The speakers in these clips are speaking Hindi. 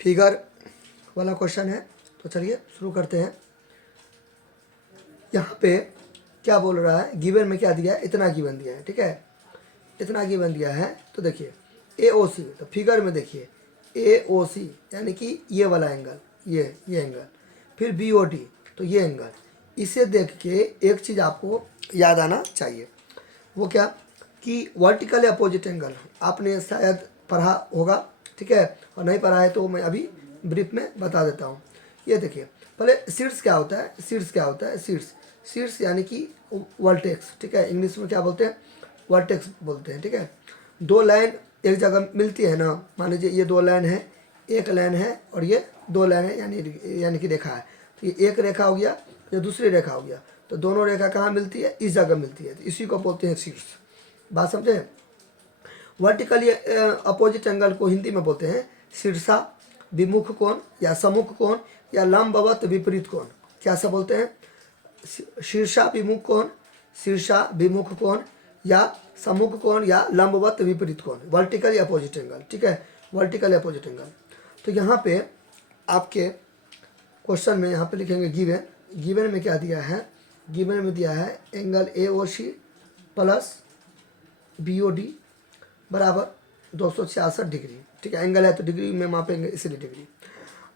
फिगर वाला क्वेश्चन है। तो चलिए शुरू करते हैं। यहाँ पे क्या बोल रहा है, गिवन में क्या दिया है, इतना गिवन दिया है, ठीक है, इतना गिवन दिया है। तो देखिए AOC, तो फिगर में देखिए AOC यानी कि ये वाला एंगल, ये एंगल, फिर BOD, तो ये एंगल। इसे देख के एक चीज़ आपको याद आना चाहिए, वो क्या कि वर्टिकल अपोजिट एंगल आपने शायद पढ़ा होगा, ठीक है, और नहीं पढ़ा है तो मैं अभी ब्रीफ में बता देता हूँ। ये देखिए पहले शीर्ष क्या होता है, शीर्ष क्या होता है, शीर्ष यानी कि वर्टेक्स, ठीक है, इंग्लिश में क्या बोलते हैं, वर्टेक्स बोलते हैं, ठीक है। दो लाइन एक जगह मिलती है ना, मान लीजिए ये दो लाइन है, एक लाइन है और ये दो लाइन है, यानी कि रेखा है। तो ये एक रेखा हो गया, ये दूसरी रेखा हो गया, तो दोनों रेखा कहाँ मिलती है, इस जगह मिलती है, तो इसी को बोलते हैं शीर्ष। बात समझे। वर्टिकली अपोजिट एंगल को हिंदी में बोलते हैं शीर्षा विमुख कोण या सम्मुख कोण या लंबवत विपरीत कोण। क्या सब बोलते हैं, शीर्षा विमुख कोण, शीर्षा विमुख कोण या सम्मुख कोण या लंबवत विपरीत कोण, वर्टिकली अपोजिट एंगल, ठीक है, वर्टिकली अपोजिट एंगल। तो यहाँ पे आपके क्वेश्चन में यहाँ पे लिखेंगे गिवन में क्या दिया है, गिवन में दिया है एंगल AOC प्लस BOD बराबर 266 डिग्री, ठीक है, एंगल है तो डिग्री में मापेंगे इसलिए डिग्री।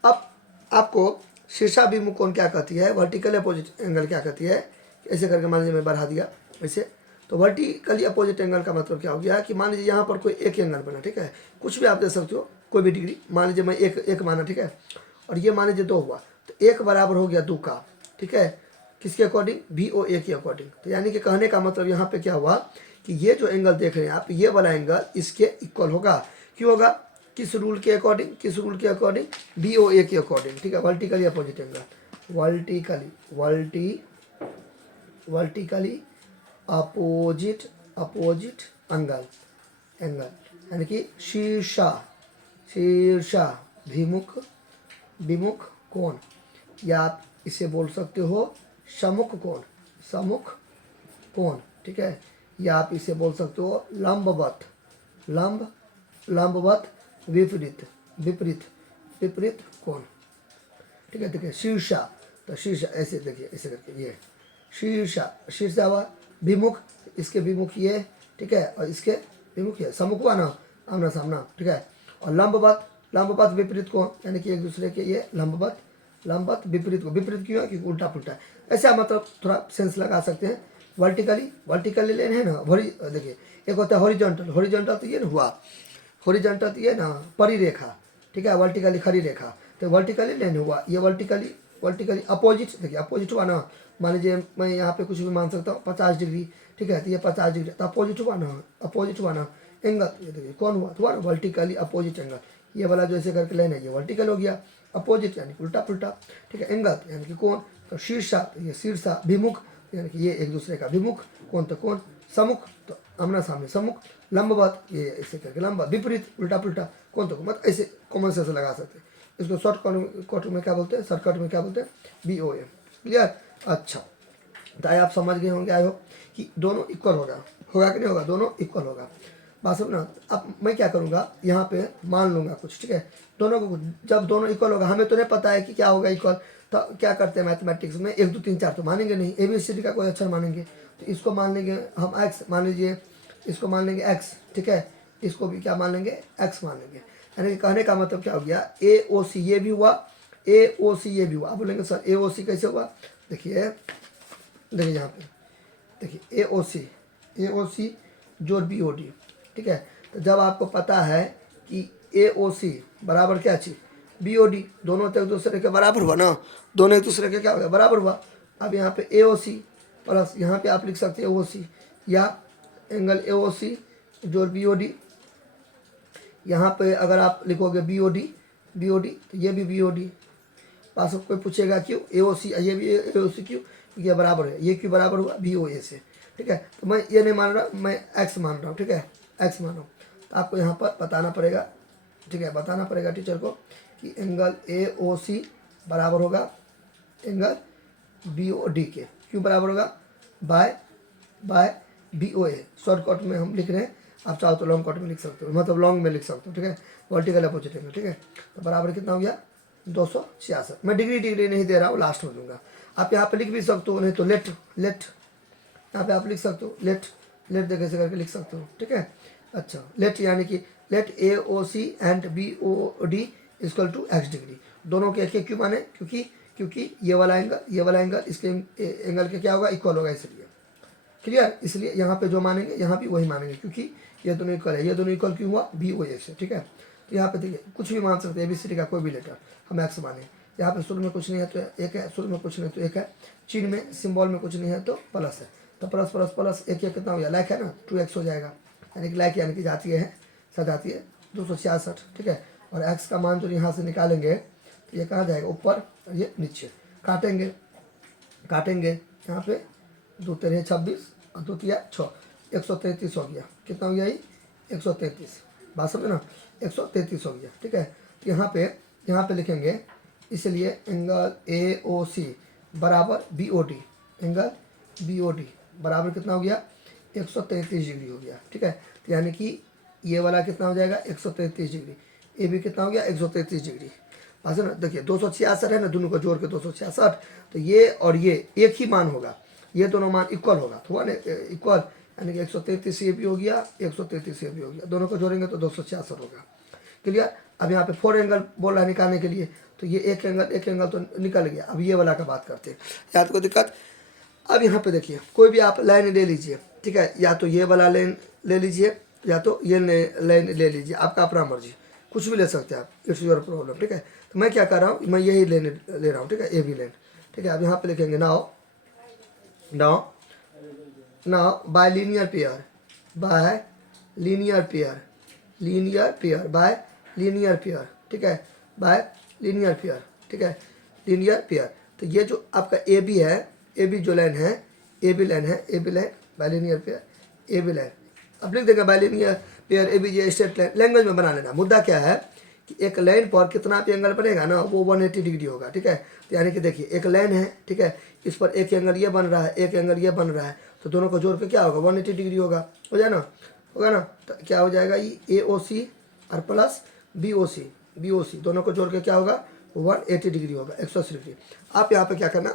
अब आपको शीर्षाभिमुख कोण क्या कहती है, वर्टिकल अपोजिट एंगल क्या कहती है, ऐसे करके मान लीजिए मैं बढ़ा दिया वैसे। तो वर्टिकली अपोजिट एंगल का मतलब क्या हो गया कि मान लीजिए यहाँ पर कोई एक एंगल बना, ठीक है, कुछ भी आप दे सकते हो, कोई भी डिग्री, मान लीजिए मैं एक माना, ठीक है, और ये मान लीजिए 2 हुआ, तो एक बराबर हो गया 2 का, ठीक है, किसके अकॉर्डिंग, BOA के अकॉर्डिंग। तो यानी कि कहने का मतलब यहाँ पे क्या हुआ कि ये जो एंगल देख रहे हैं आप, ये वाला एंगल इसके इक्वल होगा। क्यों होगा, किस रूल के अकॉर्डिंग, किस रूल के अकॉर्डिंग, BOA के अकॉर्डिंग, ठीक है, vertically opposite angle, vertically opposite angle यानी कि शीर्षा विमुख कोण, या आप इसे बोल सकते हो सम्मुख कोण, ठीक है, या आप इसे बोल सकते हो लंबवत विपरीत कोण, ठीक है। देखिए शीर्षा, तो शीर्षा ऐसे देखिए, ऐसे करके ये शीर्षा हुआ, विमुख, इसके विमुख ये, ठीक है, और इसके विमुख ये, सम्मुख हुआ ना, आमना सामना, ठीक है, और लंबवत विपरीत कोण यानी कि एक दूसरे के ये लंबवत विपरीत को, विपरीत क्यों है कि उल्टा पुल्टा है, ऐसा मतलब थोड़ा सेंस लगा सकते हैं। वर्टिकली लेन है ना, देखिए एक होता है हॉरिजॉन्टल तो ये ना हुआ, हॉरिजॉन्टल तो ये ना परिरेखा, ठीक है, वर्टिकली खड़ी रेखा, तो वर्टिकली लेन हुआ, ये वर्टिकली अपोजिट, देखिए अपोजिट हुआ ना, मान लीजिए मैं यहाँ पे कुछ भी मान सकता हूँ 50 डिग्री, ठीक है, तो ये 50 डिग्री, तो अपोजिट हुआ ना एंगल, ये देखिए कौन हुआ ना वर्टिकली अपोजिट एंगल, ये वाला जो ऐसे करके लेन है ये वर्टिकल हो गया, अपोजिट यानी उल्टा पुल्टा, ठीक है, एंगल यानी कि कोण, तो शीर्षा, तो ये शीर्षा विमुख यानी कि ये एक दूसरे का विमुख, कोण तो कोण, सम्मुख तो आमना सामने सम्मुख, लंबवत ये ऐसे करके लंबा, विपरीत उल्टा पुल्टा, कोण तो मतलब ऐसे कॉमन सेंस लगा सकते हैं। इसको शॉर्टकट में क्या बोलते हैं, शॉर्टकट में क्या बोलते हैं, BOA, क्लियर। अच्छा, तो आप समझ गए होंगे, आई होप कि दोनों इक्वल होगा कि नहीं होगा, दोनों इक्वल होगा। बात समझना। अब मैं क्या करूँगा, यहाँ पे मान लूँगा कुछ, ठीक है, दोनों को, जब दोनों इक्वल होगा, हमें तो नहीं पता है कि क्या होगा इक्वल, तो क्या करते हैं मैथमेटिक्स में 1 2 3 4 तो मानेंगे नहीं, ABCD का कोई अक्षर मानेंगे, तो इसको मान लेंगे हम x, मान लीजिए इसको मान लेंगे x, ठीक है, इसको भी क्या मान लेंगे, x मान लेंगे। यानी कि कहने का मतलब क्या हो गया, AOC ये भी हुआ, AOC ये भी हुआ। आप बोलेंगे सर AOC कैसे हुआ, देखिए यहाँ पे देखिए AOC जोड़ BOD, ठीक है, तो जब आपको पता है कि AOC बराबर क्या चीज़, BOD, दोनों तो एक दूसरे के बराबर हुआ ना, दोनों एक दूसरे के क्या हुआ, बराबर हुआ। अब यहाँ पे AOC प्लस यहाँ पे आप लिख सकते हैं OC, या एंगल AOC जोड़ BOD, यहाँ पे अगर आप लिखोगे BOD तो ये भी BOD। पास कोई पूछेगा क्यों AOC, ये भी AOC क्यों, ये बराबर है, ये क्यों बराबर हुआ, BOA से, ठीक है। तो मैं ये नहीं मान रहा, मैं x मान रहा हूँ, ठीक है, x मान रहा हूँ, तो आपको यहाँ पर बताना पड़ेगा, ठीक है, बताना पड़ेगा टीचर को कि एंगल AOC बराबर होगा एंगल BOD के, क्यों बराबर होगा, बाय BOA। शॉर्टकट में हम लिख रहे हैं, आप चाहो तो लॉन्ग कट में लिख सकते हो, मतलब लॉन्ग में लिख सकते हो, ठीक है, वर्टिकल अपोजिट एंगल, ठीक है। तो बराबर कितना हो गया 266। मैं डिग्री नहीं दे रहा हूँ, लास्ट में दूंगा। आप यहाँ पे लिख भी सकते हो, नहीं तो लेट यहाँ पे आप लिख सकते हो, लेट देखे से करके लिख सकते हो, ठीक है। अच्छा, लेट यानी कि let AOC and BOD equal to x degree, दोनों के एक क्यों माने, क्योंकि ये वाला एंगल इसके एंगल के क्या होगा, इक्वल होगा, इसलिए क्लियर। इसलिए यहाँ पे जो मानेंगे यहाँ भी वही मानेंगे, क्योंकि ये दोनों इक्वल है। ये दोनों इक्वल क्यों हुआ, BOA से, ठीक है। तो यहाँ पे देखिए कुछ भी मान सकते हैं, ABCD का कोई भी लेटर हम एक्स माने। यहाँ पे शुरू में कुछ नहीं है तो एक है, शुरू में कुछ नहीं तो एक है, चिन्ह में सिंबल में कुछ नहीं है तो प्लस है, तो प्लस प्लस प्लस एक कितना हो गया, लाइक है ना, 2x हो जाएगा, यानी कि लाइक यानी कि जाती है सजाती है 266, ठीक है। और x का मान जो यहाँ से निकालेंगे तो ये कहाँ जाएगा, ऊपर, ये नीचे, काटेंगे यहाँ पे 2 तेरह 26 और 2 तिया 6, 133 हो गया। कितना हो गया ये 133, बात समझे ना, 133 हो गया, ठीक है। तो यहाँ पे लिखेंगे, इसलिए एंगल AOC बराबर BOD, एंगल BOD बराबर कितना हो गया 133 डिग्री हो गया, ठीक है। तो यानी कि ये वाला कितना हो जाएगा 133 डिग्री, ये भी कितना हो गया 133 डिग्री, बात है ना। देखिए 266 है ना, दोनों को जोड़ के 266, तो ये और ये एक ही मान होगा, ये दोनों मान इक्वल होगा, तो हुआ ना इक्वल, यानी कि 133 ये भी हो गया, 133 ये भी हो गया, दोनों को जोड़ेंगे तो 266 होगा, क्लियर। अब यहाँ पे 4 एंगल बोल रहा है निकालने के लिए, तो ये एक एंगल तो निकल गया। अब ये वाला का बात करते हैं, याद कोई दिक्कत। अब यहाँ पे देखिए कोई भी आप लाइन ले लीजिए, ठीक है, या तो ये वाला लाइन ले लीजिए या तो ये लाइन ले लीजिए, आपका अपना मर्जी, कुछ भी ले सकते हैं आप, इट्स योर प्रॉब्लम, ठीक है। तो मैं क्या कर रहा हूँ, मैं यही ले रहा हूँ, ठीक है, AB लाइन, ठीक है। अब यहाँ पे लिखेंगे नाउ बाय लीनियर पेयर, ठीक है, बाय लीनियर पेयर, ठीक है, लीनियर पेयर। तो ये जो आपका AB है, AB जो लाइन है, AB line by linear pair, AB line, अब लिख देंगे बाय लीनियर पेयर AB जो स्ट्रेट लाइन, लैंग्वेज में बना लेना। मुद्दा क्या है कि एक लाइन पर कितना भी एंगल बनेगा ना, वो 180 डिग्री होगा, ठीक है। तो यानी कि देखिए एक लाइन है, ठीक है, इस पर एक एंगल ये बन रहा है, एक एंगल ये बन रहा है, तो दोनों को जोड़ के क्या होगा 180 डिग्री होगा, होगा ना। तो क्या हो जाएगा ये AOC और प्लस BOC दोनों को जोड़ के क्या होगा 180 डिग्री होगा, 180 डिग्री। आप यहाँ पे क्या करना,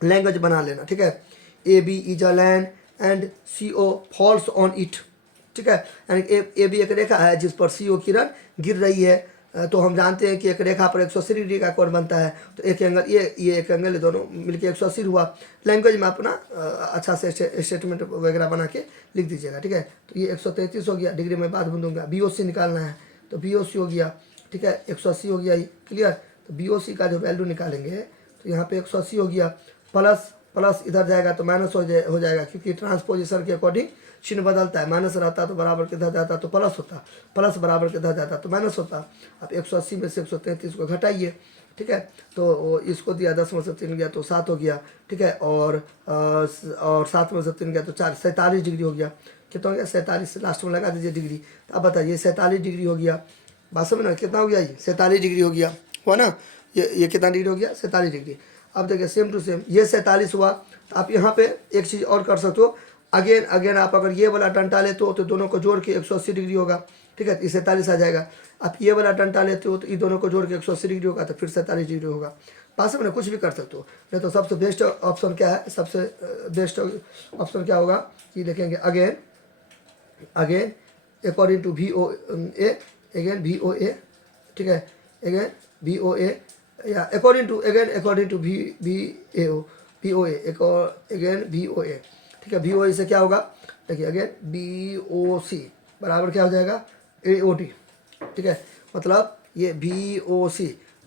लैंग्वेज बना लेना, ठीक है। AB is a line and CO falls on it, ठीक है, यानी AB एक रेखा है जिस पर CO किरण गिर रही है। तो हम जानते हैं कि एक रेखा पर 180 डिग्री का कोण बनता है, तो एक एंगल ये एक एंगल, दोनों मिलके 180 हुआ। लैंग्वेज में अपना अच्छा से स्टेटमेंट वगैरह बना के लिख दीजिएगा, ठीक है। तो ये 133 हो गया, डिग्री में बाद में दूंगा। BOC निकालना है तो BOC हो गया, ठीक है, 180 हो गया, ये क्लियर। तो BOC का जो वैल्यू निकालेंगे तो यहाँ पे 180 हो गया, प्लस इधर जाएगा तो माइनस हो जाएगा, क्योंकि ट्रांसपोजिशन के अकॉर्डिंग चिन्ह बदलता है, माइनस रहता तो बराबर के इधर जाता तो प्लस होता, प्लस बराबर के इधर जाता तो माइनस होता। अब 180 में से 133 को घटाइए, ठीक है, तो इसको दिया 10 में से 3 गया तो 7 हो गया, ठीक है, और 7 में से 3 गया तो 4, 47 डिग्री हो गया। कितना हो गया 47, लास्ट में लगा दीजिए डिग्री। तो अब बताइए 47 डिग्री हो गया, बात समझ ना, कितना हो गया ये 47 डिग्री हो गया, हुआ ना, ये कितना डिग्री हो गया 47 डिग्री। अब देखिए सेम टू सेम ये 47 हुआ, तो आप यहाँ पे एक चीज़ और कर सकते हो, अगेन आप अगर ये वाला डंटा लेते हो तो दोनों को जोड़ के 180 डिग्री होगा, ठीक है, तो 47 आ जाएगा। आप ये वाला डंटा लेते हो तो ये दोनों को जोड़ के 180 डिग्री होगा, तो फिर 47 डिग्री होगा। पास में कुछ भी कर सकते हो, नहीं तो सबसे बेस्ट ऑप्शन क्या है, सबसे बेस्ट ऑप्शन क्या होगा कि देखेंगे again according to VOA, again VOA, ठीक है, अगेन VOA या according to VOA again VOA, ठीक है। VOA से क्या होगा, देखिए अगेन BOC बराबर क्या हो जाएगा AOD, ठीक है, मतलब ये VOC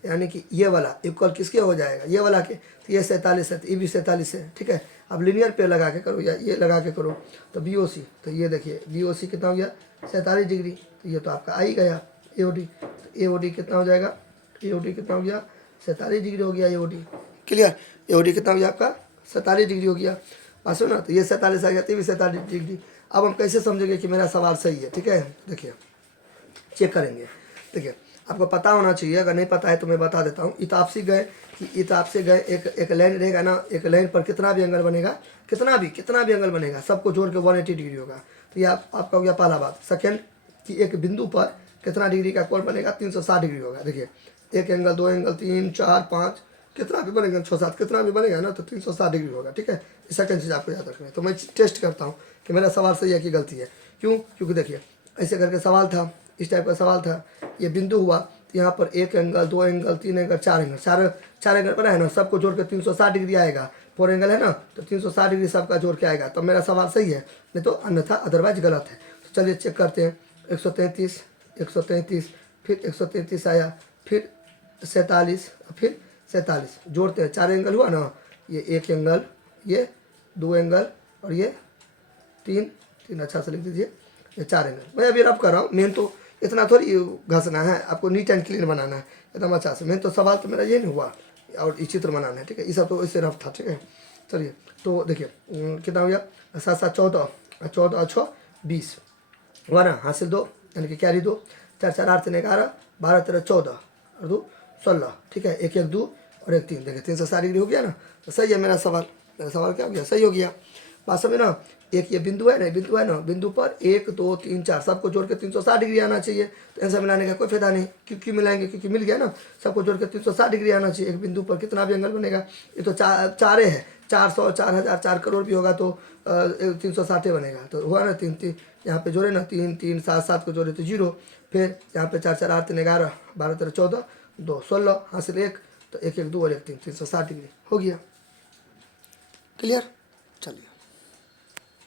यानी कि ये वाला इक्वल किसके हो जाएगा, ये वाला के, तो ये 47 है तो ये भी 47 है, ठीक है। अब लिनियर पे लगा के करो या ये लगा के करो तो BOC, तो ये देखिए BOC कितना हो गया 47 डिग्री, तो ये तो आपका आ ही गया AOD। तो AOD कितना हो जाएगा, AOD कितना हो गया 47 डिग्री हो गया AOD, क्लियर। AOD कितना हो गया आपका 47 डिग्री हो गया, बात सुनो ना, तो ये 47 आ गया, तो भी 47 डिग्री। अब हम कैसे समझेंगे कि मेरा सवाल सही है, ठीक है, देखिए चेक करेंगे। देखिए आपको पता होना चाहिए, अगर नहीं पता है तो मैं बता देता हूँ। इताप से गए कि इताप से गए एक लाइन रहेगा ना, एक लाइन पर कितना भी एंगल बनेगा, कितना भी एंगल बनेगा, सबको जोड़ के 180 डिग्री होगा। तो ये आपका हो गया पहला बात। सेकेंड कि एक बिंदु पर कितना डिग्री का कोण बनेगा, 360 डिग्री होगा। देखिए एक एंगल, दो एंगल, 3, 4, 5 कितना भी बनेगा, 6, 7 कितना भी बनेगा ना, तो 360 डिग्री होगा। ठीक है, ये सेकंड चीज़ आपको याद रखना है। तो मैं टेस्ट करता हूँ कि मेरा सवाल सही है कि गलती है। क्यों? क्योंकि देखिए ऐसे करके सवाल था, इस टाइप का सवाल था, ये बिंदु हुआ, तो यहाँ पर एक एंगल, दो एंगल, तीन एंगल, चार एंगल बना है ना, सबको जोड़ के 360 डिग्री आएगा। 4 एंगल है ना, तो 360 डिग्री सबका जोड़ के आएगा। तो मेरा सवाल सही है, नहीं तो अन्यथा अदरवाइज गलत है। तो चलिए चेक करते हैं। 133, फिर 133 आया, फिर 47, फिर 47 जोड़ते हैं। 4 एंगल हुआ ना, ये एक एंगल, ये 2 एंगल और ये 3 अच्छा से लिख दीजिए, ये 4 एंगल। मैं अभी रब कर रहा हूँ, मेन तो इतना थोड़ी घसना है, आपको नीट एंड क्लीन बनाना है एकदम अच्छा से। मेन तो सवाल तो मेरा ये नहीं हुआ, और ये चित्र बनाना है। ठीक है, ये सब तो इससे रफ था। ठीक है, चलिए तो देखिए कितना हो गया, 7, 7, 14, 14, 6, 20 हुआ ना, हासिल 2 यानी कि कैरी 2, 4, 4, 8, 3, 11, 12, 13, 14 और 2, 16। ठीक है, 1, 1, 2 और 1, 3। देखिए 360 डिग्री हो गया ना, तो सही है मेरा सवाल क्या हो गया, सही हो गया। बात समझे ना। एक ये बिंदु है ना, बिंदु पर 1, 2, 3, 4 सबको जोड़ के 360 डिग्री आना चाहिए। तो आंसर मिलाने का कोई फायदा नहीं, क्यों मिलाएंगे, क्योंकि मिल गया ना, सबको जोड़ के 360 डिग्री आना चाहिए। एक बिंदु पर कितना भी एंगल बनेगा, ये तो चारे है, 400, 4000, 4 करोड़ भी होगा तो 360 बनेगा। तो हुआ ना 3, 3 यहाँ पे जोड़े ना, 3, 3, 7, 7 को जोड़े तो 0। फिर यहाँ पे 4, 4, 8, 3, 11, 12, 13, 14, 2, 16 हासिल 1, तो 1, 1, 2 और 1, 3, 360 डिग्री हो गया। क्लियर? चलिए।